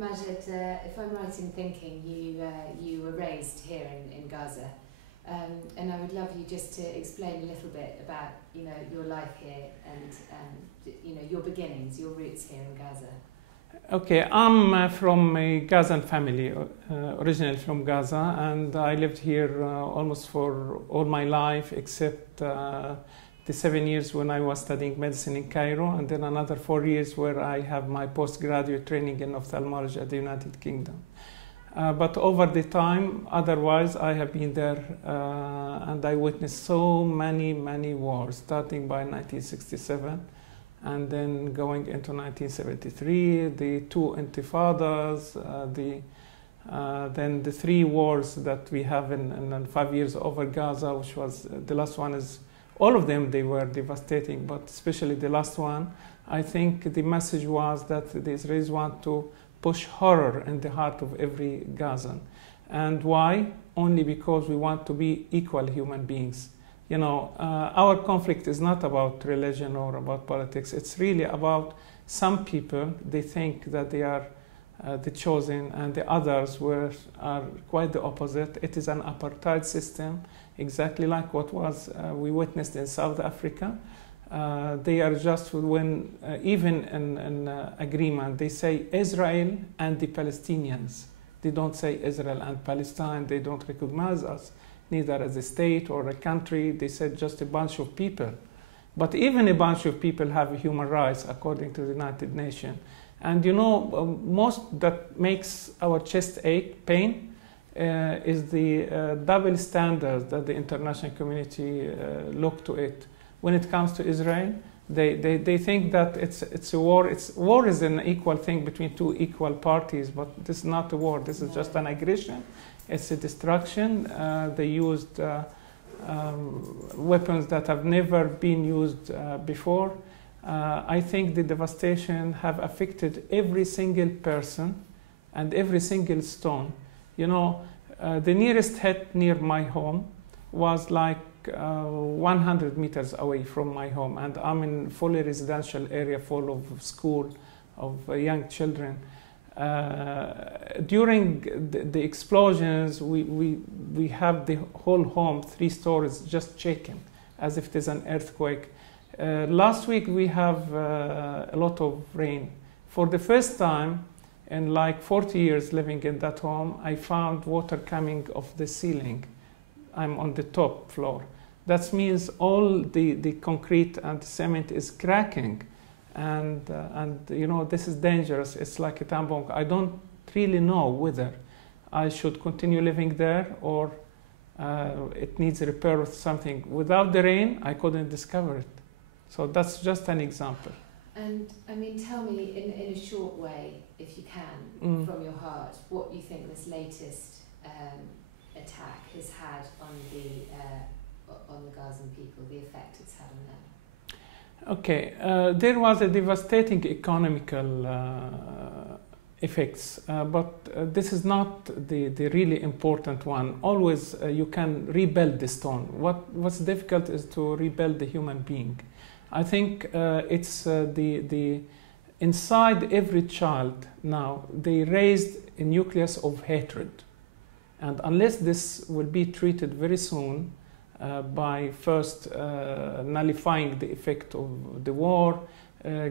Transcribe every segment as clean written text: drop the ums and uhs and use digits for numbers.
Majid, if I'm right in thinking, you were raised here in Gaza, and I would love you just to explain a little bit about your life here and your beginnings, your roots here in Gaza. Okay, I'm from a Gazan family, originally from Gaza, and I lived here almost for all my life except the 7 years when I was studying medicine in Cairo, and then another 4 years where I have my postgraduate training in ophthalmology at the United Kingdom. But over the time, otherwise, I have been there and I witnessed so many wars, starting by 1967 and then going into 1973, the two intifadas, then the 3 wars that we have in 5 years over Gaza, which was the last one is, all of them, they were devastating, but especially the last one, I think the message was that the Israelis want to push horror in the heart of every Gazan. And why? Only because we want to be equal human beings. Our conflict is not about religion or about politics. It's really about some people, they think that they are the chosen, and the others are quite the opposite. It is an apartheid system, exactly like what was we witnessed in South Africa. They are just, when even in agreement, they say Israel and the Palestinians. They don't say Israel and Palestine. They don't recognize us, neither as a state or a country. They said just a bunch of people. But even a bunch of people have human rights according to the United Nations. And most that makes our chest pain is the double standards that the international community look to it. When it comes to Israel, they think that it's a war. War is an equal thing between 2 equal parties, but this is not a war. This is just an aggression. It's a destruction. They used weapons that have never been used before. I think the devastation have affected every single person and every single stone. The nearest hit near my home was like 100 meters away from my home, and I'm in a fully residential area full of school, of young children. During the explosions, we have the whole home, 3 stories, just shaken, as if there's an earthquake. Last week we have a lot of rain. For the first time in like 40 years living in that home, I found water coming off the ceiling. I'm on the top floor. That means all the concrete and cement is cracking, and this is dangerous. It's like a time bomb. I don't really know whether I should continue living there or it needs repair or something. Without the rain, I couldn't discover it. So that's just an example. And I mean, tell me in a short way, if you can, from your heart, what you think this latest attack has had on the Gazan people, the effect it's had on them. Okay, there was a devastating economical effects, but this is not the really important one. Always you can rebuild the stone. What's difficult is to rebuild the human being. I think it's the inside every child now, they raised a nucleus of hatred. And unless this will be treated very soon by first nullifying the effect of the war,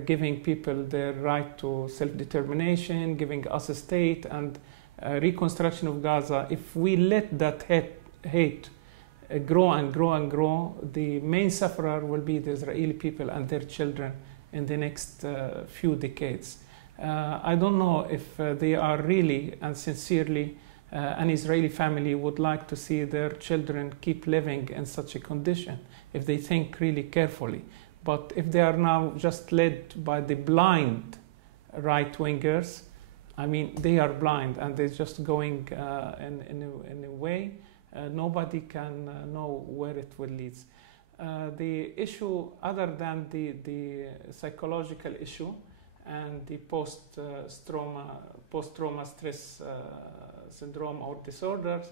giving people their right to self-determination, giving us a state and reconstruction of Gaza, if we let that hate grow and grow and grow, the main sufferer will be the Israeli people and their children in the next few decades. I don't know if they are really and sincerely an Israeli family would like to see their children keep living in such a condition, if they think really carefully. But if they are now just led by the blind right-wingers, I mean, they are blind and they're just going in a way nobody can know where it will lead. The issue, other than the psychological issue and the post-trauma stress syndrome or disorders,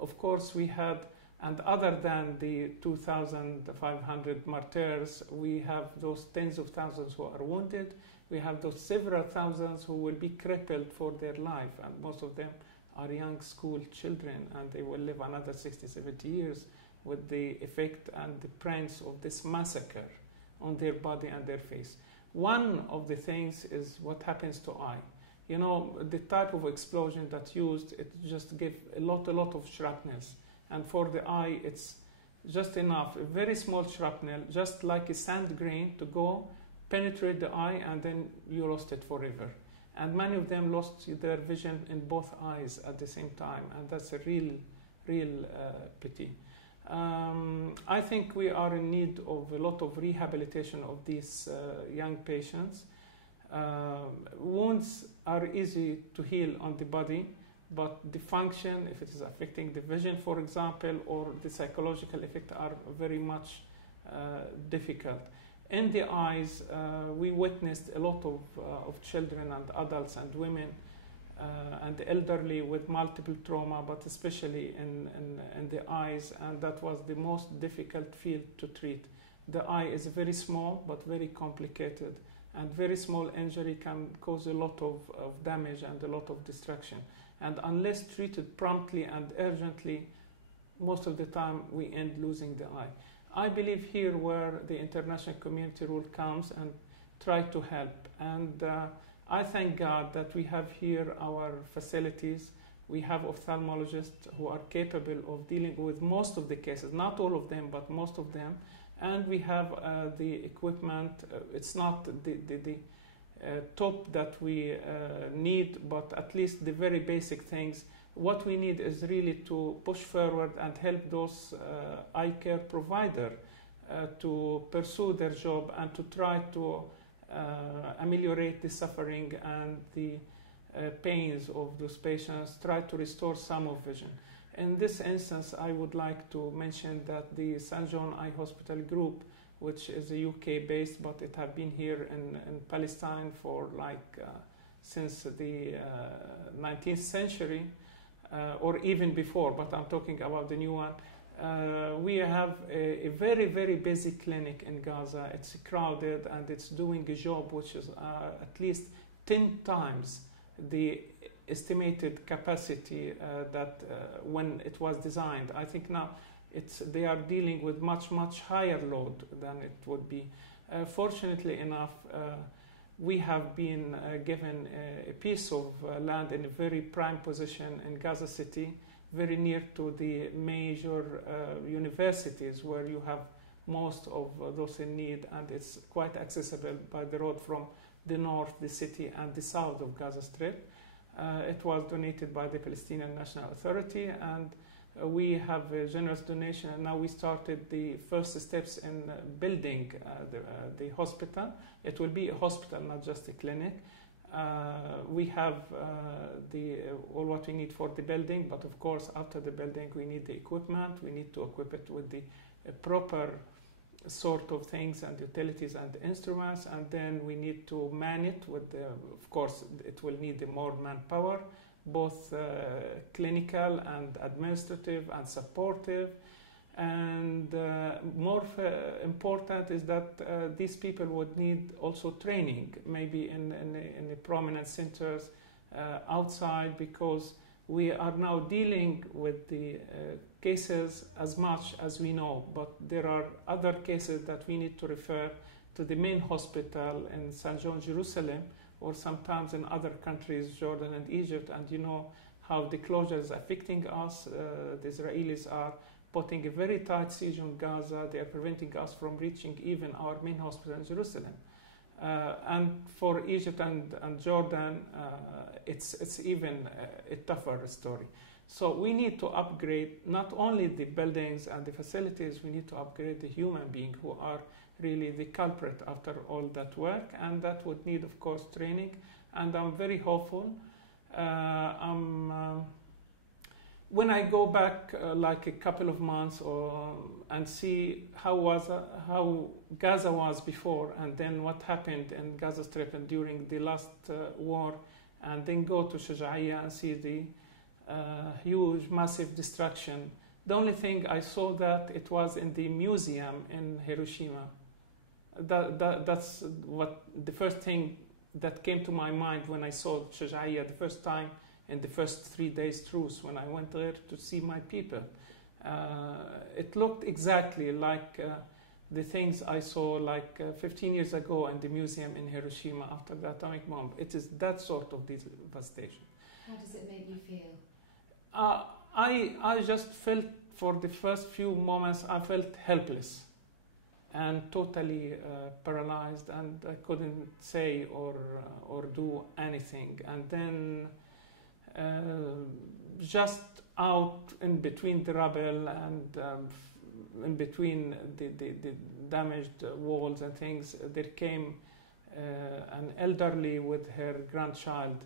of course we had, and other than the 2,500 martyrs, we have those tens of thousands who are wounded. We have those several thousands who will be crippled for their life, and most of them are young school children, and they will live another 60, 70 years with the effect and the prints of this massacre on their body and their face. One of the things is what happens to eye. You know, the type of explosion that's used, it just gives a lot of shrapnels. And for the eye, it's just enough, a very small shrapnel, just like a sand grain to go, penetrate the eye, and then you lost it forever. And many of them lost their vision in both eyes at the same time, and that's a real pity. I think we are in need of a lot of rehabilitation of these young patients. Wounds are easy to heal on the body, but the function, if it is affecting the vision, for example, or the psychological effect, are very much difficult. In the eyes, we witnessed a lot of children and adults and women and the elderly with multiple trauma, but especially in the eyes, and that was the most difficult field to treat. The eye is very small but very complicated, and very small injury can cause a lot of damage and a lot of destruction. And unless treated promptly and urgently, most of the time we end losing the eye. I believe here where the international community rule comes and try to help. And I thank God that we have here our facilities. We have ophthalmologists who are capable of dealing with most of the cases, not all of them, but most of them. And we have the equipment. It's not the top that we need, but at least the very basic things. What we need is really to push forward and help those eye care providers to pursue their job and to try to ameliorate the suffering and the pains of those patients, try to restore some of vision. In this instance, I would like to mention that the St. John Eye Hospital Group, which is a UK based, but it has been here in Palestine for since the 19th century, or even before, but I'm talking about the new one. We have a very busy clinic in Gaza. It's crowded and it's doing a job which is at least 10 times the estimated capacity that when it was designed. I think now they are dealing with much higher load than it would be. Fortunately enough, we have been given a piece of land in a very prime position in Gaza City, very near to the major universities where you have most of those in need, and it's quite accessible by the road from the north, the city, and the south of Gaza Strip. It was donated by the Palestinian National Authority, and we have a generous donation, and now we started the first steps in building the hospital. It will be a hospital, not just a clinic. We have all what we need for the building, but of course after the building we need the equipment. We need to equip it with the proper sort of things and utilities and instruments, and then we need to man it with of course it will need more manpower, both clinical and administrative and supportive. And more important is that these people would need also training, maybe in the prominent centers outside, because we are now dealing with the cases as much as we know, but there are other cases that we need to refer to the main hospital in St. John, Jerusalem, or sometimes in other countries, Jordan and Egypt, and you know how the closure is affecting us. The Israelis are putting a very tight siege on Gaza. They are preventing us from reaching even our main hospital in Jerusalem. And for Egypt and Jordan, it's even a tougher story. So we need to upgrade not only the buildings and the facilities, we need to upgrade the human being who are really the culprit after all that work, and that would need, of course, training. And I'm very hopeful. When I go back like a couple of months and see how Gaza was before, and then what happened in Gaza Strip and during the last war, and then go to Shuja'iyya and see the huge, massive destruction. The only thing I saw that it was in the museum in Hiroshima. That's what the first thing that came to my mind when I saw Shaja'iyya the first time in the first 3 days truce when I went there to see my people. It looked exactly like the things I saw like 15 years ago in the museum in Hiroshima after the atomic bomb. It is that sort of devastation. How does it make you feel? I just felt, for the first few moments, I felt helpless and totally paralyzed, and I couldn't say or do anything. And then just out in between the rubble and in between the damaged walls and things, there came an elderly with her grandchild,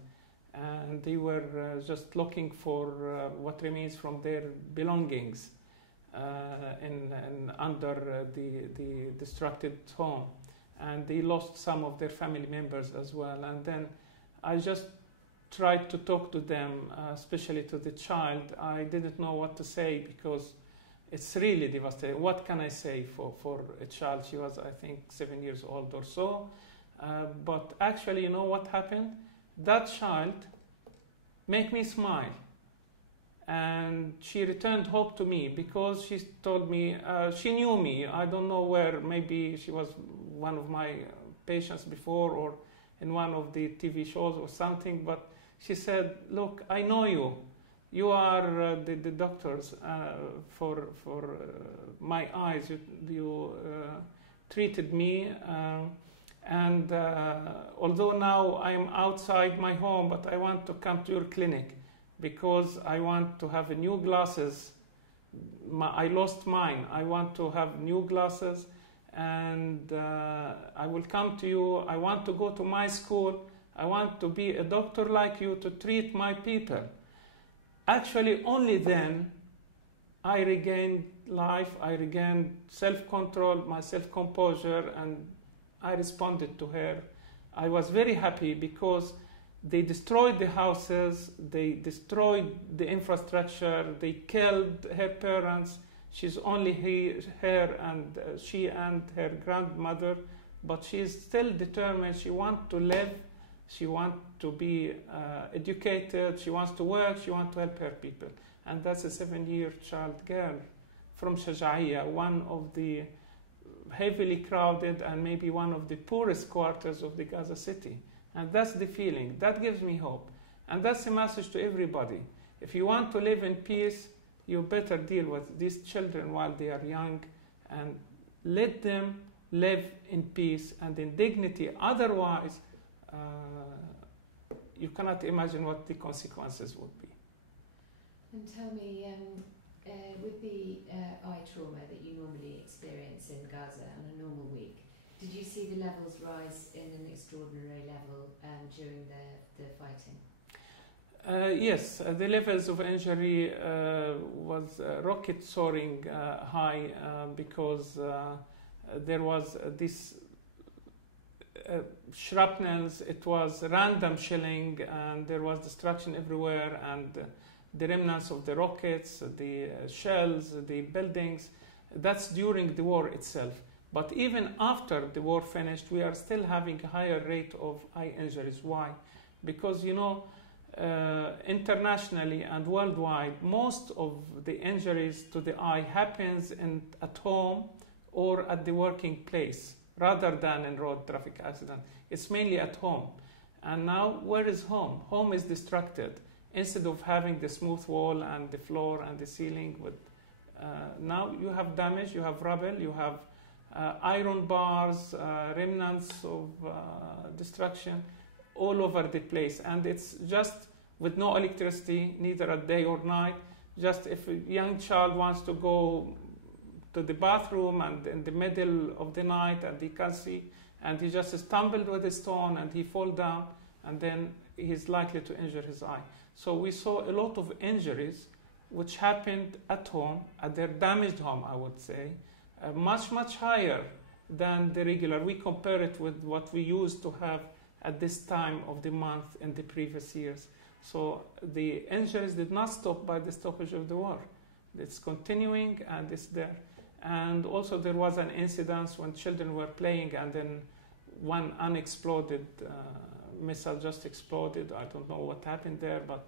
and they were just looking for what remains from their belongings under the destructed home, and they lost some of their family members as well. And then I just tried to talk to them, especially to the child. I didn't know what to say because it's really devastating. What can I say for a child? She was, I think, 7 years old or so. But actually, you know what happened? That child made me smile. And she returned hope to me because she told me, she knew me. I don't know where, maybe she was one of my patients before or in one of the TV shows or something. But she said, look, I know you. You are the doctors for my eyes. You treated me. And although now I am outside my home, but I want to come to your clinic because I want to have new glasses. I lost mine. I want to have new glasses, and I will come to you. I want to go to my school. I want to be a doctor like you to treat my people. Actually, only then I regained life, I regained self-control, my self-composure, and I responded to her. I was very happy because they destroyed the houses, they destroyed the infrastructure, they killed her parents. She's only her and she and her grandmother, but she is still determined. She wants to live, she wants to be educated, she wants to work, she wants to help her people. And that's a 7-year child girl from Shaja'iyya, one of the heavily crowded and maybe one of the poorest quarters of the Gaza city. And that's the feeling. That gives me hope. And that's a message to everybody. If you want to live in peace, you better deal with these children while they are young and let them live in peace and in dignity. Otherwise, you cannot imagine what the consequences would be. And tell me, with the eye trauma that you normally experience in Gaza on a normal week, did you see the levels rise in an extraordinary level during the fighting? Yes, the levels of injury was rocket soaring high because there was this shrapnels, it was random shelling, and there was destruction everywhere, and the remnants of the rockets, the shells, the buildings. That's during the war itself. But even after the war finished, we are still having a higher rate of eye injuries. Why? Because, you know, internationally and worldwide, most of the injuries to the eye happens at home or at the working place rather than in road traffic accident. It's mainly at home. And now, where is home? Home is destructed. Instead of having the smooth wall and the floor and the ceiling, with now you have damage, you have rubble, you have iron bars, remnants of destruction all over the place. And it's just with no electricity, neither at day or night. Just if a young child wants to go to the bathroom and in the middle of the night and he can't see, and he just stumbled with a stone and he fall down, and then he's likely to injure his eye. So we saw a lot of injuries which happened at home, at their damaged home, I would say, much, much higher than the regular. We compare it with what we used to have at this time of the month in the previous years. So the injuries did not stop by the stoppage of the war. It's continuing and it's there. And also there was an incident when children were playing and then one unexploded missile just exploded. I don't know what happened there, but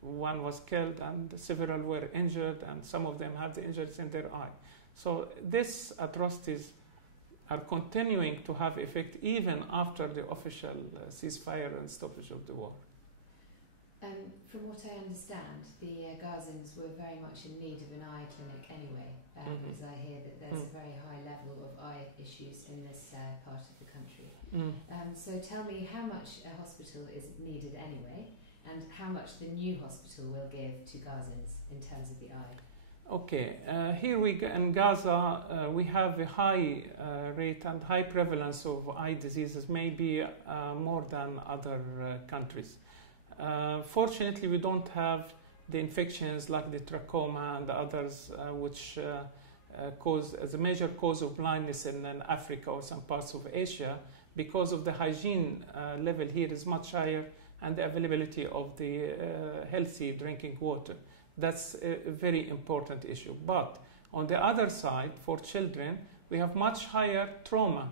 one was killed and several were injured, and some of them had the injuries in their eye. So these atrocities are continuing to have effect even after the official ceasefire and stoppage of the war. From what I understand, the Gazans were very much in need of an eye clinic anyway, because I hear that there's a very high level of eye issues in this part of the country. So tell me how much a hospital is needed anyway, and how much the new hospital will give to Gazans in terms of the eye. Okay, here in Gaza, we have a high rate and high prevalence of eye diseases, maybe more than other countries. Fortunately, we don't have the infections like the trachoma and the others, which cause as a major cause of blindness in Africa or some parts of Asia, because of the hygiene level here is much higher and the availability of the healthy drinking water. That's a very important issue. But on the other side, for children, we have much higher trauma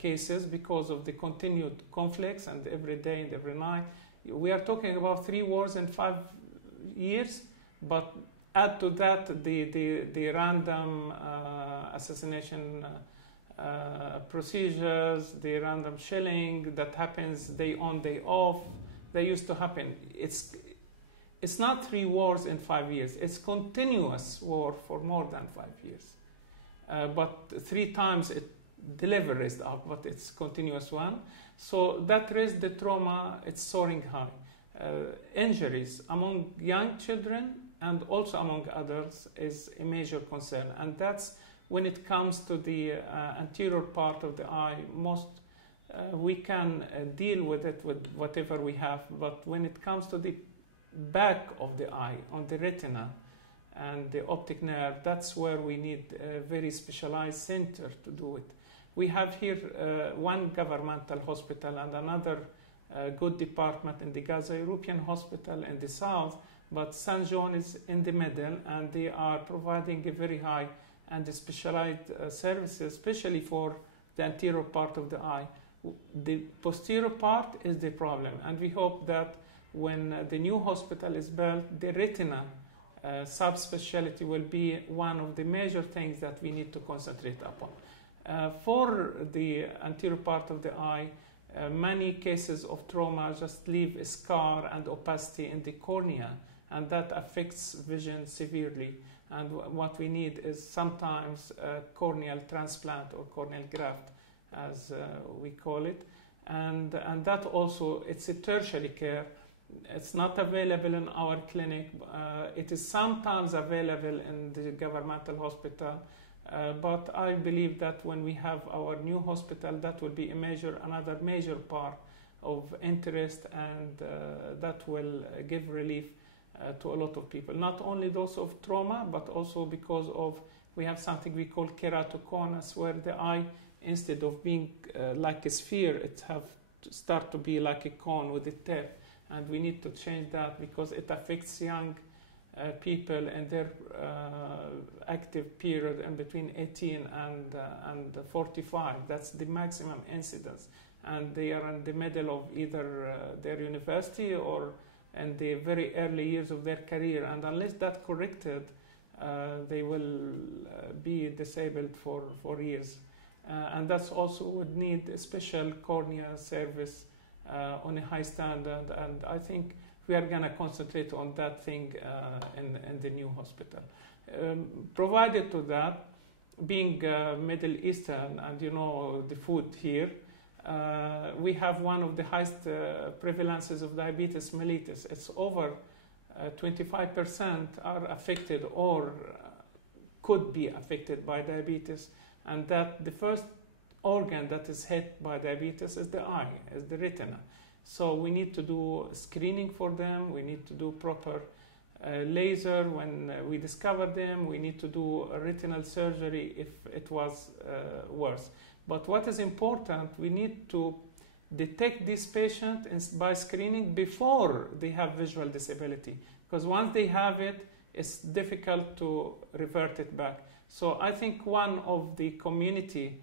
cases because of the continued conflicts and every day and every night. We are talking about 3 wars in 5 years, but add to that the random assassination procedures, the random shelling that happens day on, day off. They used to happen. It's not 3 wars in 5 years. It's continuous war for more than 5 years. But 3 times the level raised up, but it's continuous one. So that raised the trauma, it's soaring high. Injuries among young children and also among adults is a major concern. And that's when it comes to the anterior part of the eye, we can deal with it with whatever we have. But when it comes to the back of the eye, on the retina and the optic nerve, that's where we need a very specialized center to do it. We have here one governmental hospital and another good department in the Gaza European Hospital in the south, but St. John is in the middle, and they are providing a very high and specialized services, especially for the anterior part of the eye. The posterior part is the problem, and we hope that when the new hospital is built, the retina subspecialty will be one of the major things that we need to concentrate upon. For the anterior part of the eye, many cases of trauma just leave a scar and opacity in the cornea, and that affects vision severely. And what we need is sometimes a corneal transplant or corneal graft, as we call it. And that also, it's a tertiary care. It's not available in our clinic. It is sometimes available in the governmental hospital. But I believe that when we have our new hospital, that will be another major part of interest, and that will give relief to a lot of people. Not only those of trauma, but also because of we have something we call keratoconus, where the eye, instead of being like a sphere, it have to start to be like a cone with a tip, and we need to change that because it affects young people in their active period in between 18 and 45. That's the maximum incidence, and they are in the middle of either their university or in the very early years of their career, and unless that's corrected, they will be disabled for years. And that's also would need a special cornea service on a high standard, and I think we are going to concentrate on that thing in the new hospital. Provided to that, being Middle Eastern and the food here, we have one of the highest prevalences of diabetes mellitus. It's over 25% are affected or could be affected by diabetes, and that the first organ that is hit by diabetes is the eye, is the retina. So we need to do screening for them. We need to do proper laser when we discover them. We need to do a retinal surgery if it was worse. But what is important, we need to detect this patient by screening before they have visual disability. Because once they have it, it's difficult to revert it back. So I think one of the community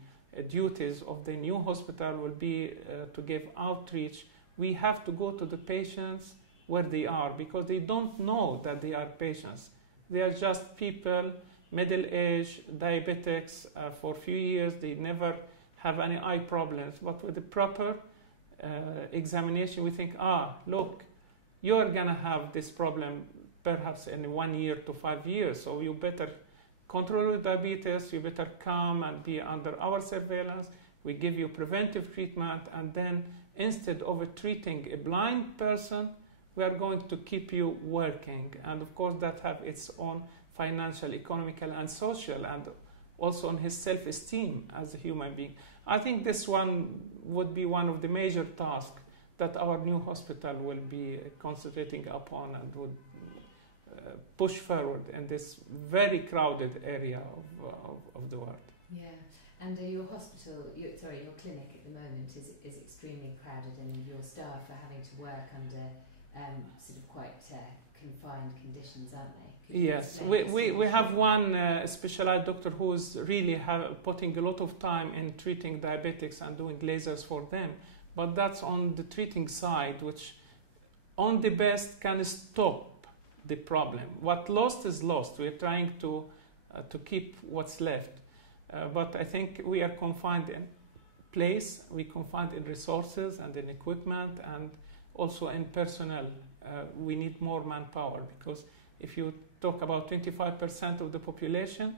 duties of the new hospital will be to give outreach. We have to go to the patients where they are, because they don't know that they are patients. They are just people, middle-aged, diabetics for a few years. They never have any eye problems. But with the proper examination, we think, look, you're going to have this problem perhaps in 1 year to 5 years. So you better control your diabetes. You better come and be under our surveillance. We give you preventive treatment. And then instead of treating a blind person, we are going to keep you working. And of course, that have its own financial, economical, and social, and also on his self-esteem as a human being. I think this one would be one of the major tasks that our new hospital will be concentrating upon and would push forward in this very crowded area of the world. Yeah, and your hospital, your clinic at the moment is extremely crowded, and your staff are having to work under sort of quite confined conditions, aren't they? Yes, we have one specialized doctor who is really putting a lot of time in treating diabetics and doing lasers for them. But that's on the treating side, which on the best can stop the problem. What lost is lost. We're trying to keep what's left. But I think we are confined in place, we're confined in resources and in equipment, and also in personnel. We need more manpower, because if you talk about 25% of the population,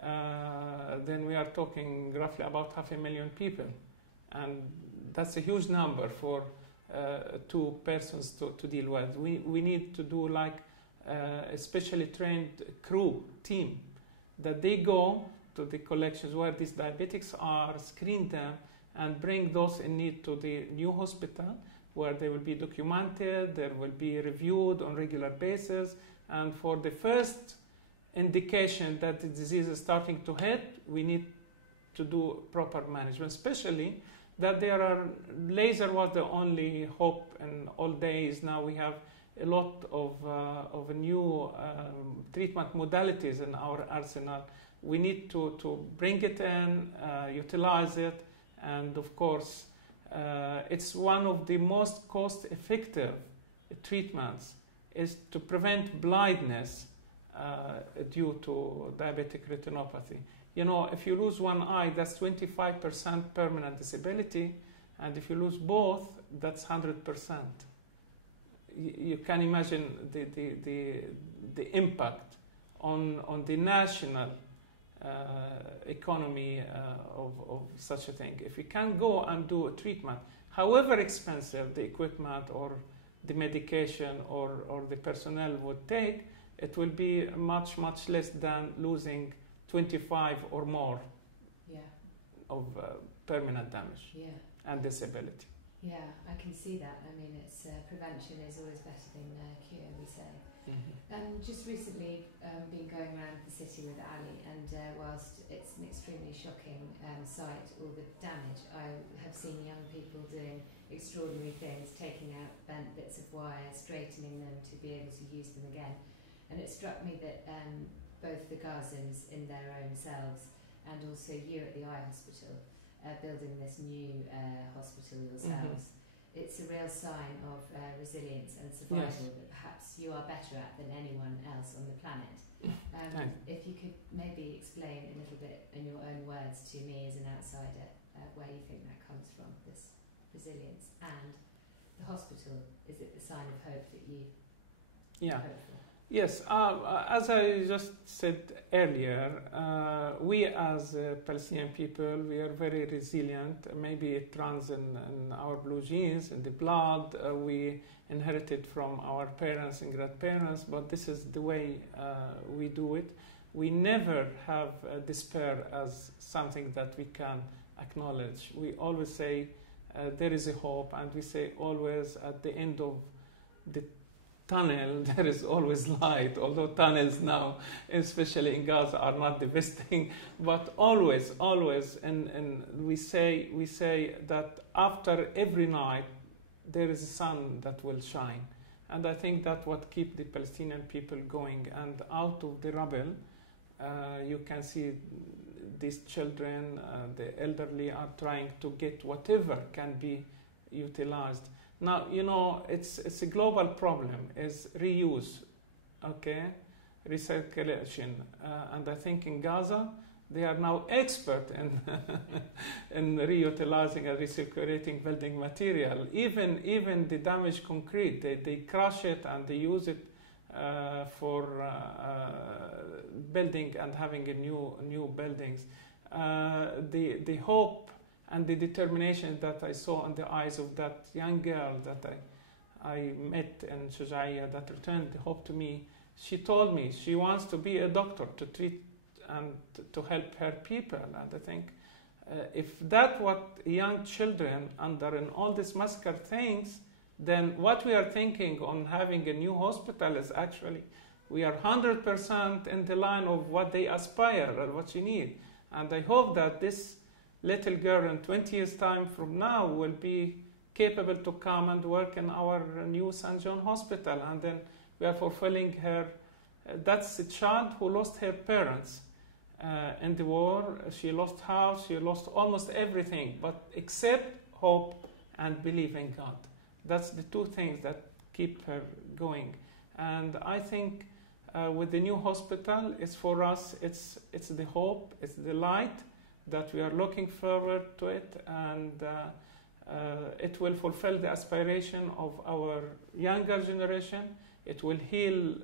then we are talking roughly about 500,000 people. And that's a huge number for 2 persons to deal with. We need to do like a specially trained crew team, that they go to the collections where these diabetics are, screen them, and bring those in need to the new hospital, where they will be documented, they will be reviewed on regular basis, and for the first indication that the disease is starting to hit, we need to do proper management, especially that laser was the only hope in all days. Now we have a lot of new treatment modalities in our arsenal. We need to bring it in, utilize it, and of course, it's one of the most cost-effective treatments is to prevent blindness due to diabetic retinopathy. You know, if you lose one eye, that's 25% permanent disability, and if you lose both, that's 100%. You can imagine the impact on the national economy of such a thing. If you can go and do a treatment, however expensive the equipment or the medication or the personnel would take, it will be much, much less than losing 25 or more of permanent damage and disability. Yeah, I can see that. I mean, it's prevention is always better than cure, we say. Just recently been going around the city with Ali, and whilst it's an extremely shocking sight, all the damage, I have seen young people doing extraordinary things, taking out bent bits of wire, straightening them to be able to use them again. And it struck me that both the Gazans in their own selves and also you at the eye hospital, building this new hospital yourselves, it's a real sign of resilience and survival that perhaps you are better at than anyone else on the planet. If you could maybe explain a little bit in your own words to me as an outsider where you think that comes from, this resilience, and the hospital, is it the sign of hope that you hope for? Yes, as I just said earlier, we as Palestinian people, we are very resilient. Maybe it runs in our blue genes, in the blood. We inherited from our parents and grandparents, but this is the way we do it. We never have despair as something that we can acknowledge. We always say there is a hope, and we say always at the end of the tunnel there is always light, although tunnels now, especially in Gaza, are not the best thing, but always, and we say that after every night there is a sun that will shine. And I think that's what keeps the Palestinian people going, and out of the rubble you can see these children, the elderly, are trying to get whatever can be utilized. Now, it's a global problem, is reuse, okay, recirculation. And I think in Gaza, they are now expert in in reutilizing and recirculating building material. Even the damaged concrete, they crush it and they use it for building and having a new buildings. The hope and the determination that I saw in the eyes of that young girl that I met in Shujaiya, that returned the hope to me. She told me she wants to be a doctor to treat and to help her people. And I think if that what young children under in all these massacre things, then what we are thinking on having a new hospital is actually we are 100% in the line of what they aspire or what you need. And I hope that this little girl in 20 years time from now will be capable to come and work in our new St. John Hospital. And then we are fulfilling her. That's a child who lost her parents in the war. She lost house, she lost almost everything, but except hope and believe in God. That's the two things that keep her going. And I think with the new hospital, it's for us, it's the hope, it's the light that we are looking forward to it, and it will fulfill the aspiration of our younger generation. It will heal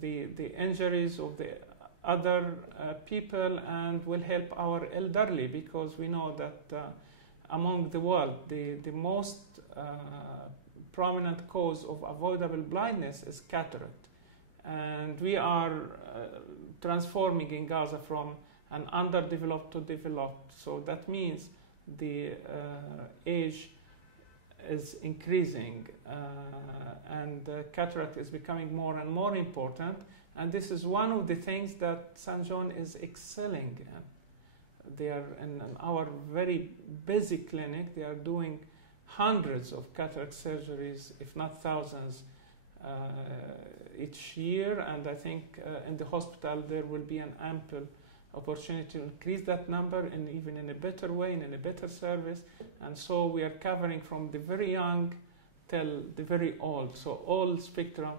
the injuries of the other people and will help our elderly, because we know that among the world, the most prominent cause of avoidable blindness is cataract. And we are transforming in Gaza from an underdeveloped to developed. So that means the age is increasing and cataract is becoming more and more important. And this is one of the things that St. John is excelling in. They are in our very busy clinic. They are doing hundreds of cataract surgeries, if not thousands, each year. And I think in the hospital there will be an ample opportunity to increase that number, and even in a better way and in a better service. And so we are covering from the very young till the very old, so all spectrum.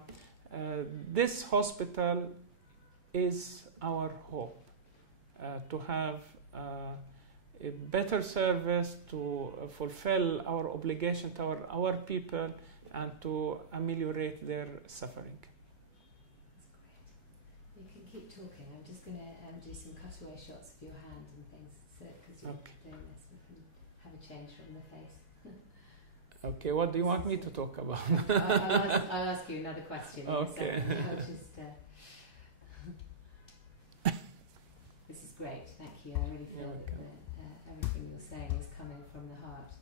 This hospital is our hope, to have a better service, to fulfill our obligation to our people, and to ameliorate their suffering. That's great. You can keep talking. I'm just going to do some cutaway shots of your hand and things, so because you're doing this, we can have a change from the face. Okay, what do you want me to talk about? I'll ask you another question. Okay. I'll just, this is great, thank you. I really feel that everything you're saying is coming from the heart.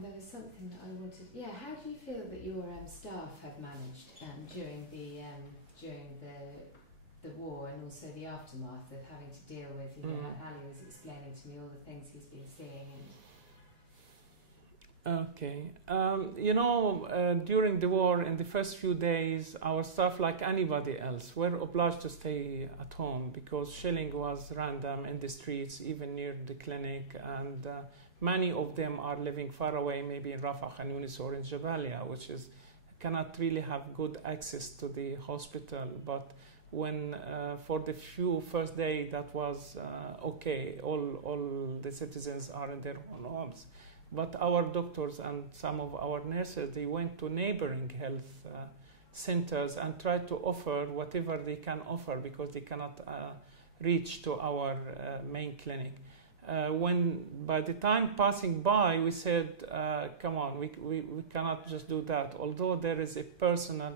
There was something that I wanted. Yeah, how do you feel that your staff have managed during the war and also the aftermath of having to deal with? Ali was explaining to me all the things he's been seeing. Okay, during the war, in the first few days, our staff, like anybody else, were obliged to stay at home because shelling was random in the streets, even near the clinic, and many of them are living far away, maybe in Rafah, Khan Yunis, or in Jabalia, which is cannot really have good access to the hospital. But when for the few first day that was okay, all the citizens are in their own homes. But our doctors and some of our nurses, they went to neighboring health centers and tried to offer whatever they can offer because they cannot reach to our main clinic. When by the time passing by, we said, come on, we cannot just do that. Although there is a personal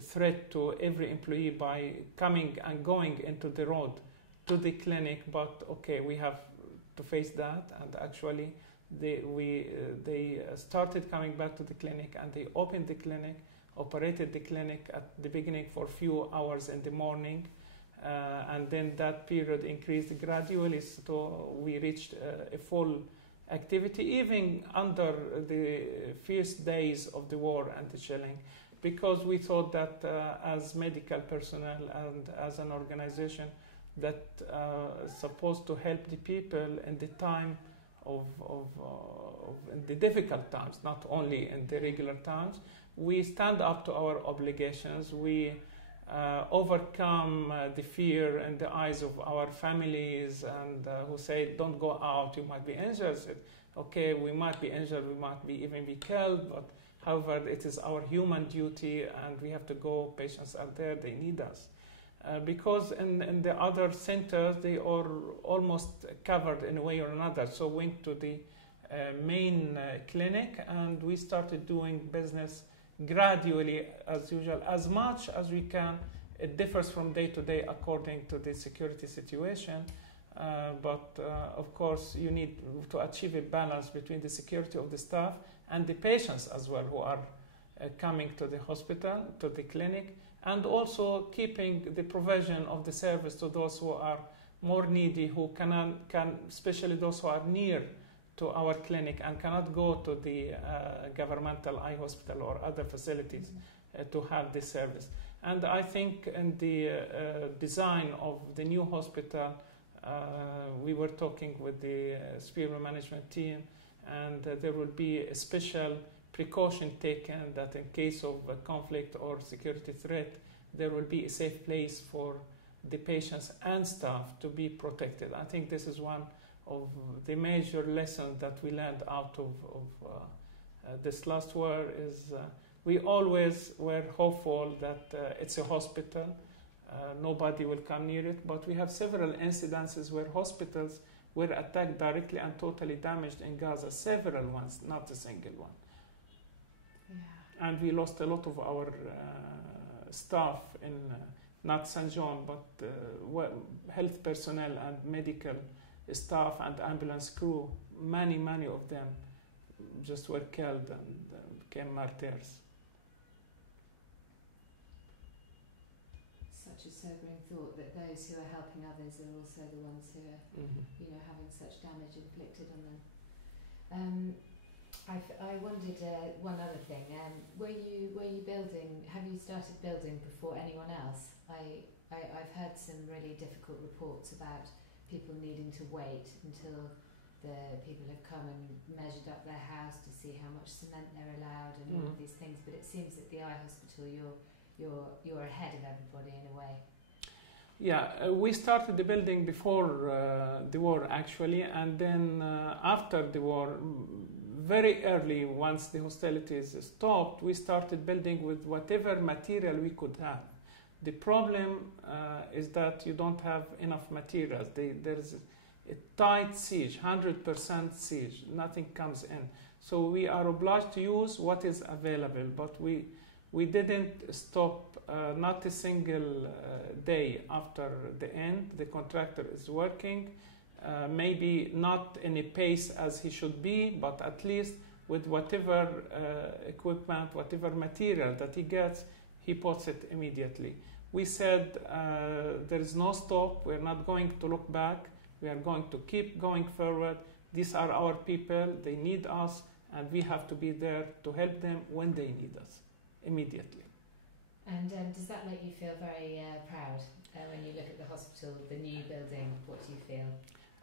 threat to every employee by coming and going into the road to the clinic, but okay, we have to face that. And actually, they started coming back to the clinic, and they opened the clinic, operated the clinic at the beginning for a few hours in the morning, and then that period increased gradually, so we reached a full activity even under the fierce days of the war and the shelling. because we thought that as medical personnel and as an organization that is supposed to help the people in the time of in the difficult times, not only in the regular times, we stand up to our obligations. We overcome the fear in the eyes of our families and who say, don't go out, you might be injured. Okay, we might be injured, we might even be killed, but however, it is our human duty and we have to go. Patients are there, they need us. Because in the other centers, they are almost covered in a way or another. So we went to the main clinic and we started doing business gradually as usual, as much as we can. It differs from day to day according to the security situation. But of course, you need to achieve a balance between the security of the staff and the patients as well who are coming to the hospital, to the clinic, and also keeping the provision of the service to those who are more needy, who can especially those who are near to our clinic and cannot go to the governmental eye hospital or other facilities to have this service. And I think in the design of the new hospital, we were talking with the Spearman management team, and there will be a special precaution taken that in case of a conflict or security threat, there will be a safe place for the patients and staff to be protected. I think this is one of the major lessons that we learned out of this last war is we always were hopeful that it's a hospital, nobody will come near it, but we have several incidences where hospitals were attacked directly and totally damaged in Gaza, several ones, not a single one. Yeah. And we lost a lot of our staff in not St. John, but health personnel and medical staff and ambulance crew. Many of them just were killed and became martyrs. Such a sobering thought that those who are helping others are also the ones who are, having such damage inflicted on them. I wondered one other thing. Were you building? Have you started building before anyone else? I've heard some really difficult reports about people needing to wait until the people have come and measured up their house to see how much cement they're allowed and all of these things. But it seems that the eye hospital, you're ahead of everybody in a way. Yeah, we started the building before the war actually, and then after the war, very early, once the hostilities stopped, we started building with whatever material we could have. The problem is that you don't have enough materials. There's a tight siege, 100% siege, nothing comes in. So we are obliged to use what is available, but we didn't stop, not a single day after the end. The contractor is working, maybe not in a pace as he should be, but at least with whatever equipment, whatever material that he gets, he puts it immediately. We said there is no stop, we're not going to look back, we are going to keep going forward. These are our people, they need us, and we have to be there to help them when they need us. Immediately. And does that make you feel very proud when you look at the hospital, the new building? What do you feel?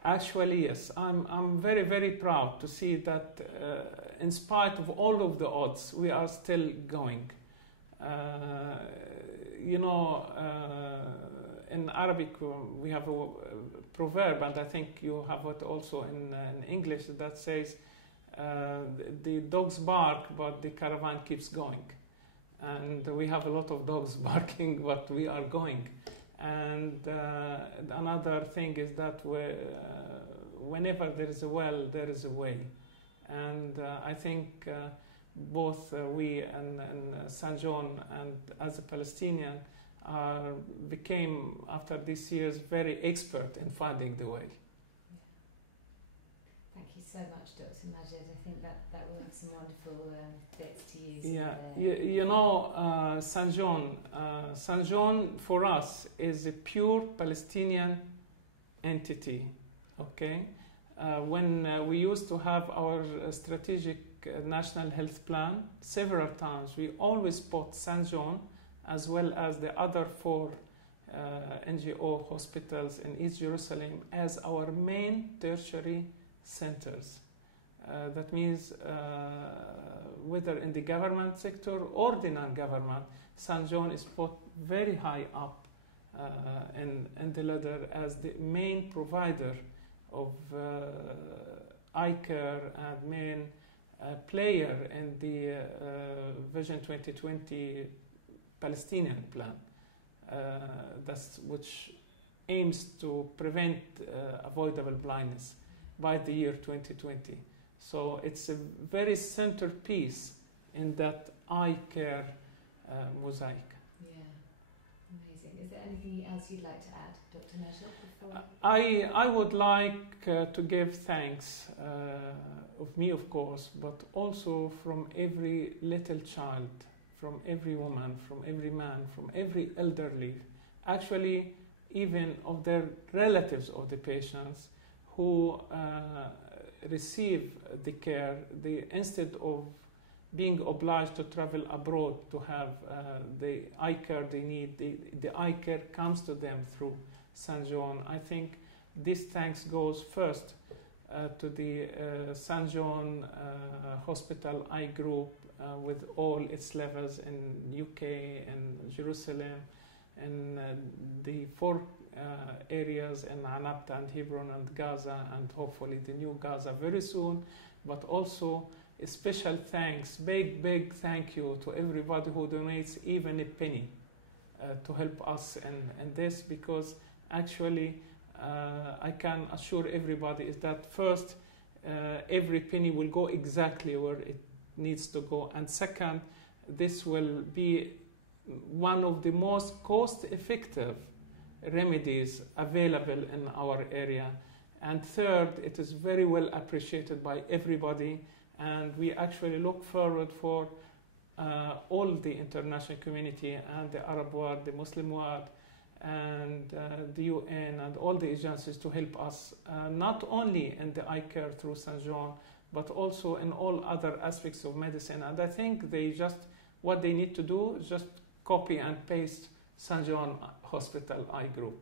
Actually, yes. I'm very proud to see that in spite of all of the odds, we are still going. In Arabic, we have a proverb, and I think you have it also in English, that says, the dogs bark, but the caravan keeps going. And we have a lot of dogs barking, but we are going. And another thing is that whenever there is a well, there is a way. And I think both we and St. John and as a Palestinian became, after these years, very expert in finding the way. Thank you so much, Dr. Majid. I think that will have some wonderful bits to use. Yeah, St. John for us is a pure Palestinian entity, okay? When we used to have our strategic national health plan, several times we always put St. John as well as the other 4 NGO hospitals in East Jerusalem as our main tertiary centers. That means whether in the government sector or the non-government, St. John is put very high up in the ladder as the main provider of eye care and main player in the Vision 2020 Palestinian plan, which aims to prevent avoidable blindness by the year 2020. So it's a very centerpiece in that eye care mosaic. Yeah, amazing. Is there anything else you'd like to add, Dr. Najat, before? I would like to give thanks of me, of course, but also from every little child, from every woman, from every man, from every elderly, actually even of their relatives of the patients who receive the care, instead of being obliged to travel abroad to have the eye care they need, the eye care comes to them through St. John. I think this thanks goes first to the St. John Hospital Eye Group with all its levels in UK and Jerusalem and the 4 areas in Anabta and Hebron and Gaza, and hopefully the new Gaza very soon. But also a special thanks, big thank you to everybody who donates even a penny to help us in this, because actually I can assure everybody is that first, every penny will go exactly where it needs to go, and second, this will be one of the most cost-effective remedies available in our area, and third, it is very well appreciated by everybody, and we actually look forward for all the international community and the Arab world, the Muslim world, and the UN and all the agencies to help us, not only in the eye care through St. John, but also in all other aspects of medicine. And I think what they need to do is just copy and paste St. John Hospital Eye Group.